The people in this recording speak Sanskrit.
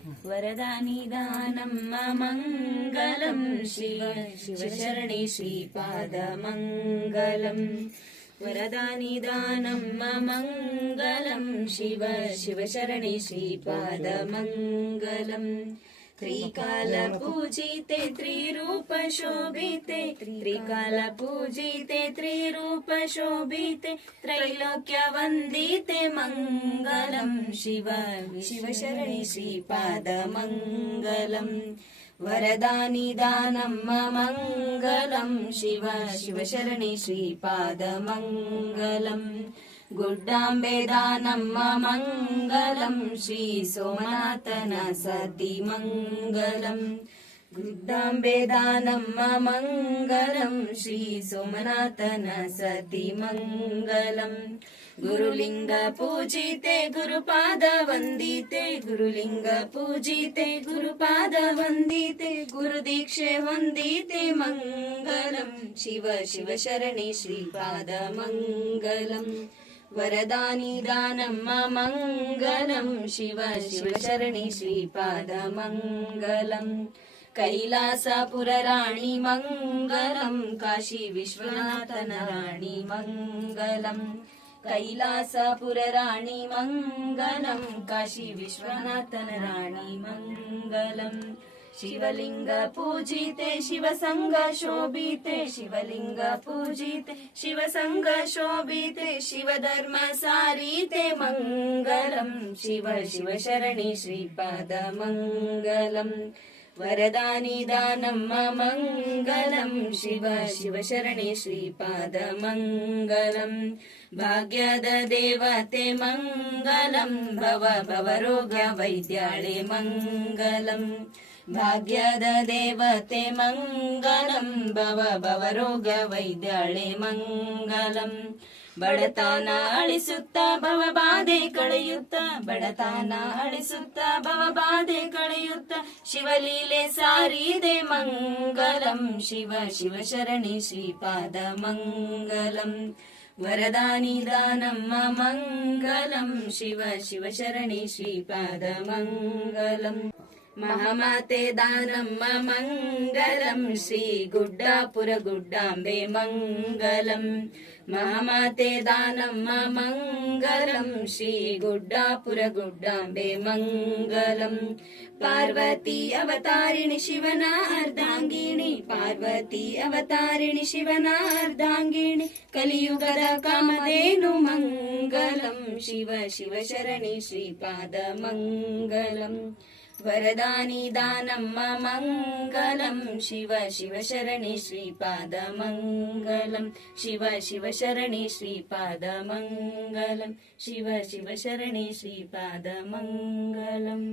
वरदानिदानम् मङ्गलम् शिव शिवशरणे श्रीपादमङ्गलम् वरदानिदानम् मङ्गलम् शिव शिवशरणे श्रीपादमङ्गलम् त्रिकालपूजिते त्रिरूपशोभिते त्रिकालपूजिते त्रिरूपशोभिते त्रैलोक्यवन्दिते मङ्गलम् शिव शिवशरणे श्रीपादमङ्गलम् वरदानिदानम् मङ्गलम् शिव शिवशरणे श्रीपादमङ्गलम् गुड्डाम्बे दानम् मङ्गलम् श्री सोमनाथन सति मङ्गलम् गुड्डाम्बे दानम् मङ्गलम् श्री सोमनाथन सति मङ्गलम् गुरुलिङ्ग पूजिते गुरुपाद वन्दिते गुरुलिङ्ग पूजिते गुरुपाद वन्दिते गुरुदीक्षे वन्दिते मङ्गलम् शिव शिव शरणे श्रीपाद मङ्गलम् वरदानिदानम् शिव शिव शरणे श्रीपाद मङ्गलम् कैलासपुरराणि मङ्गलम् काशी विश्वनाथन राणि मङ्गलम् कैलासपुरराणि मङ्गलम् काशी विश्वनाथन राणि मङ्गलम् शिवलिङ्ग पूजिते शिवसङ्ग शोभिते शिवलिङ्ग पूजिते शिवसङ्ग शोभिते शिवधर्म सारिते मङ्गलम्। शिव शिव शरणे श्रीपाद मङ्गलम्। वरदानिदानम् मङ्गलम् शिव शिव शरणे श्रीपाद मङ्गलम्। भाग्यद देवते मङ्गलम्। भव भवरोग वैद्याळे मङ्गलम् भाग्यद देवते मङ्गलम् भव ಭವರೋಗ ವೈದ್ಯಾಳೆ ಮಂಗಲಂ ಬಡತನ ಅಳಿಸುತ್ತ ಭವಬಾಧೆ ಕಳೆಯುತ್ತ ಬಡತನ ಅಳಿಸುತ್ತ ಭವಬಾಧೆ ಕಳೆಯುತ್ತ ಶಿವಲೀಲೆ ಸಾರಿದೆ ಮಂಗಲಂ ಶಿವ ಶಿವ ಶರಣಿ ಶ್ರೀಪಾದ ಮಂಗಲಂ ವರದಾನಿದಾನಮ್ಮ ಮಂಗಲಂ ಶಿವ ಶಿವ ಶರಣಿ ಶ್ರೀಪಾದ महमते दानम् मङ्गलम् श्रीगुड्डापुरगुड्डाम्बे मङ्गलम् महमते दानम् मङ्गलम् श्रीगुड्डापुरगुड्डाम्बे मङ्गलम् पार्वती अवतारिणि शिवनार्धाङ्गिणि पार्वती अवतारिणि शिवना कलियुगद कामधेनु मङ्गलम् शिव शिव शरणि श्रीपाद मङ्गलम् वरदानीदानं मम मम शिव मम मम मम शिव शिवशरणे श्रीपादमङ्गलम् शिवशिवशरणे श्रीपादमङ्गलम् शिव शिवशरणि श्रीपादमङ्गलम्